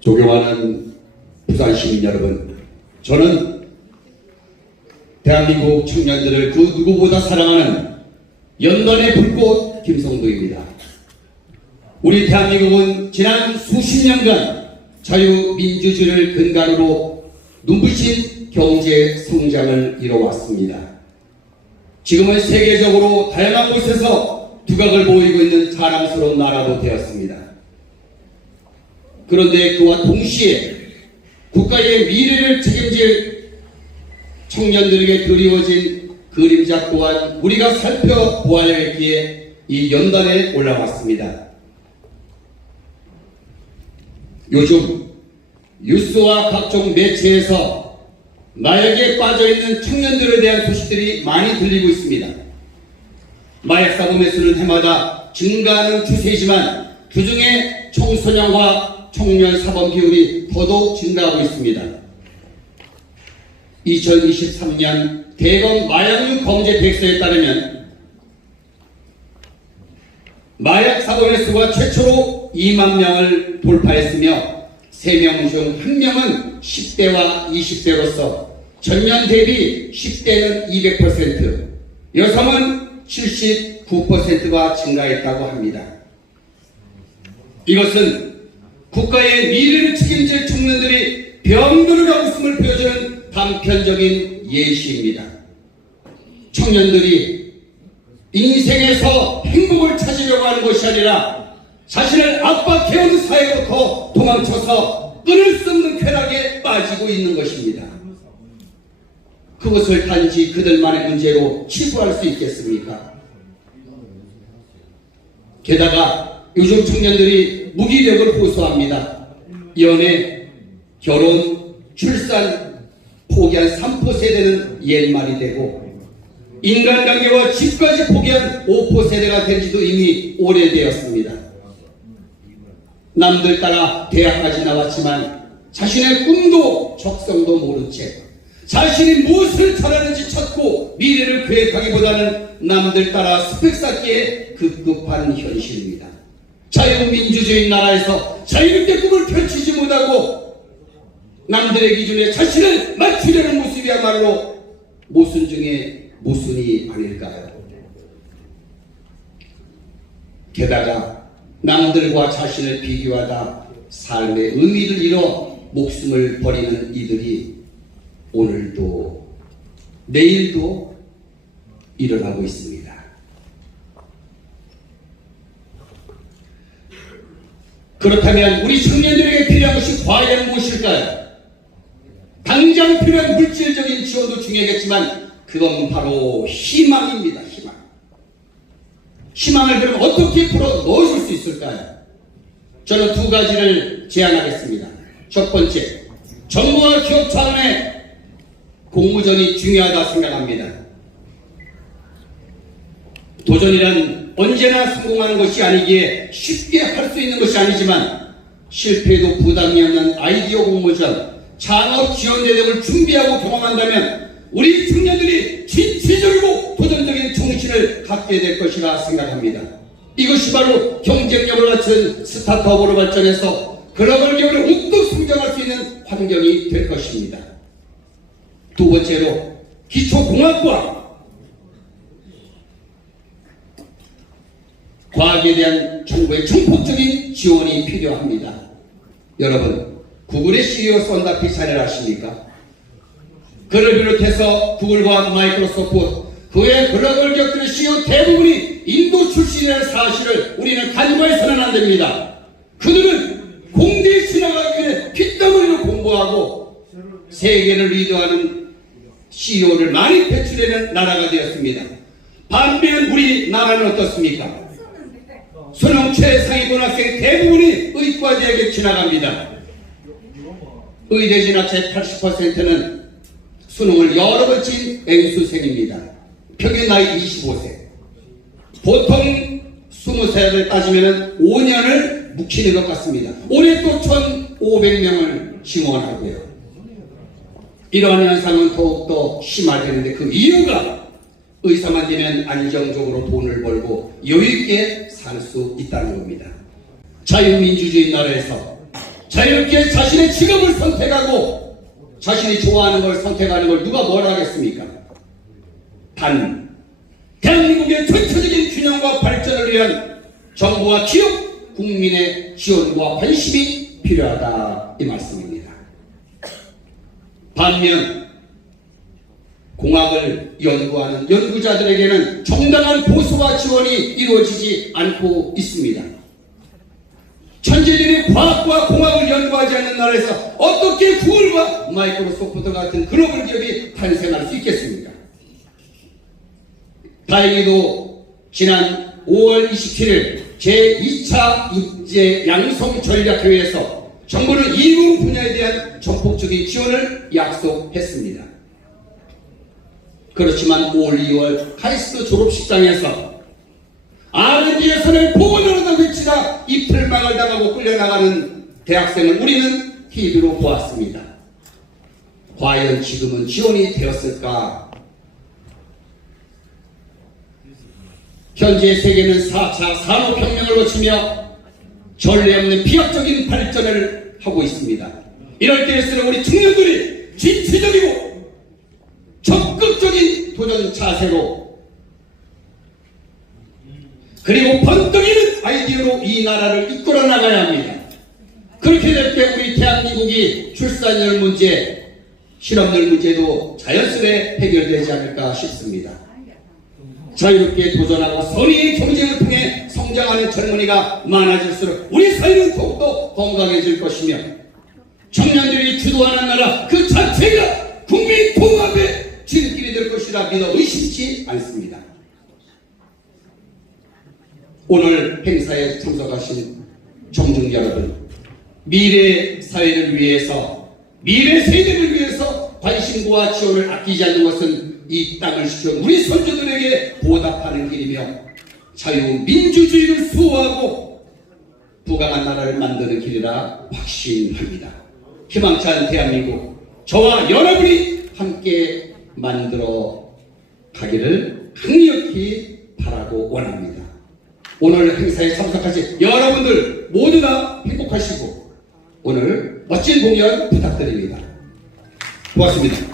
존경하는 부산 시민 여러분, 저는 대한민국 청년들을 그 누구보다 사랑하는 연단의 불꽃 김성도입니다. 우리 대한민국은 지난 수십 년간 자유민주주의를 근간으로 눈부신 경제 성장을 이뤄왔습니다. 지금은 세계적으로 다양한 곳에서 두각을 보이고 있는 자랑스러운 나라도 되었습니다. 그런데 그와 동시에 국가의 미래를 책임질 청년들에게 드리워진 그림자 또한 우리가 살펴보아야 했기에 이 연단에 올라왔습니다. 요즘 뉴스와 각종 매체에서 마약에 빠져있는 청년들에 대한 소식들이 많이 들리고 있습니다. 마약 사범의 수는 해마다 증가하는 추세이지만 그중에 청소년과 청년 사범 비율이 더더욱 증가하고 있습니다. 2023년 대검 마약류 범죄 백서에 따르면 마약 사범의 수가 최초로 2만 명을 돌파했으며 3명 중 1명은 10대와 20대로서 전년 대비 10대는 200%, 여성은 79%가 증가했다고 합니다. 이것은 국가의 미래를 책임질 청년들이 병들어 가고 있음을 보여주는 단편적인 예시입니다. 청년들이 인생에서 행복을 찾으려고 하는 것이 아니라 자신을 압박해오는 사회로부터 도망쳐서 끊을 수 없는 쾌락에 빠지고 있는 것입니다. 그것을 단지 그들만의 문제로 치부할 수 있겠습니까? 게다가 요즘 청년들이 무기력을 호소합니다. 연애, 결혼, 출산 포기한 3포세대는 옛말이 되고 인간관계와 집까지 포기한 5포세대가 된 지도 이미 오래되었습니다. 남들 따라 대학까지 나왔지만 자신의 꿈도 적성도 모른 채 자신이 무엇을 잘하는지 찾고 미래를 계획하기보다는 남들 따라 스펙 쌓기에 급급한 현실입니다. 자유민주주의 나라에서 자유롭게 꿈을 펼치지 못하고 남들의 기준에 자신을 맞추려는 모습이야말로 모순 중에 모순이 아닐까요? 게다가 남들과 자신을 비교하다 삶의 의미를 잃어 목숨을 버리는 이들이 오늘도 내일도 일어나고 있습니다. 그렇다면 우리 청년들에게 필요한 것이 과연 무엇일까요? 당장 필요한 물질적인 지원도 중요하겠지만 그건 바로 희망입니다. 희망을 그럼 어떻게 풀어 넣어줄 수 있을까요? 저는 두 가지를 제안하겠습니다. 첫 번째, 정부와 기업 차원의 공모전이 중요하다 생각합니다. 도전이란 언제나 성공하는 것이 아니기에 쉽게 할 수 있는 것이 아니지만 실패해도 부담이 없는 아이디어 공모전, 창업 지원대 등을 준비하고 경험한다면 우리 청년들이 진취적이고 도전적인 정신을 갖게 될 것이라 생각합니다. 이것이 바로 경쟁력을 갖춘 스타트업으로 발전해서 글로벌 기업으로 우뚝 성장할 수 있는 환경이 될 것입니다. 두 번째로 기초공학과 과학에 대한 정부의 전폭적인 지원이 필요합니다. 여러분, 구글의 CEO 썬다피 잘 아십니까? 그를 비롯해서 구글과 마이크로소프트, 그 외 글로벌 기업들의 CEO 대부분이 인도 출신이라는 사실을 우리는 간과해서는 안 됩니다. 그들은 공대에 지나가기 위해 피땀 흘리며 공부하고 세계를 리드하는 CEO를 많이 배출해낸 나라가 되었습니다. 반면 우리나라는 어떻습니까? 수능 최상위 고등학생 대부분이 의과대학에 지나갑니다. 의대 진학자의 80%는 수능을 여러 번 친 앵수생입니다. 평균 나이 25세. 보통 20살을 따지면 5년을 묵히는 것 같습니다. 올해 또 1,500명을 지원하고요. 이러한 현상은 더욱더 심화되는데 그 이유가 의사만 되면 안정적으로 돈을 벌고 여유있게 살 수 있다는 겁니다. 자유민주주의 나라에서 자유롭게 자신의 직업을 선택하고 자신이 좋아하는 걸 선택하는 걸 누가 뭐라 하겠습니까? 단 대한민국의 전체적인 균형과 발전을 위한 정부와 기업, 국민의 지원과 관심이 필요하다 이 말씀입니다. 반면 공학을 연구하는 연구자들에게는 정당한 보수와 지원이 이루어지지 않고 있습니다. 천재들이 과학과 공학을 연구하지 않는 나라에서 어떻게 구글과 마이크로소프트 같은 글로벌 기업이 탄생할 수 있겠습니까? 다행히도 지난 5월 27일 제2차 인재 양성 전략회의에서 정부는 이공 분야에 대한 전폭적인 지원을 약속했습니다. 그렇지만 5월 2월 카이스트 졸업식장에서 R&D 예산을 보건하다고 외치다 이틀망을 당하고 끌려나가는 대학생을 우리는 TV로 보았습니다. 과연 지금은 지원이 되었을까? 현재 세계는 4차 산업혁명을 거치며 전례 없는 비약적인 발전을 하고 있습니다. 이럴 때일수록 우리 청년들이 진취적이고 적극적인 도전 자세로 그리고 번뜩이는 아이디어로 이 나라를 이끌어 나가야 합니다. 그렇게 될 때 우리 대한민국이 출산율 문제, 실업률 문제도 자연스레 해결되지 않을까 싶습니다. 자유롭게 도전하고 선의의 경쟁을 통해 성장하는 젊은이가 많아질수록 우리 사회는 더욱더 건강해질 것이며 청년들이 주도하는 나라 그 자체가 국민 통합의 지름길이 될 것이라 믿어 의심치 않습니다. 오늘 행사에 참석하신 정중 여러분, 미래 사회를 위해서, 미래 세대를 위해서 관심과 지원을 아끼지 않는 것은 이 땅을 지켜 우리 선조들에게 보답하는 길이며 자유민주주의를 수호하고 부강한 나라를 만드는 길이라 확신합니다. 희망찬 대한민국, 저와 여러분이 함께 만들어 가기를 강력히 바라고 원합니다. 오늘 행사에 참석하신 여러분들 모두 다 행복하시고 오늘 멋진 공연 부탁드립니다. 고맙습니다.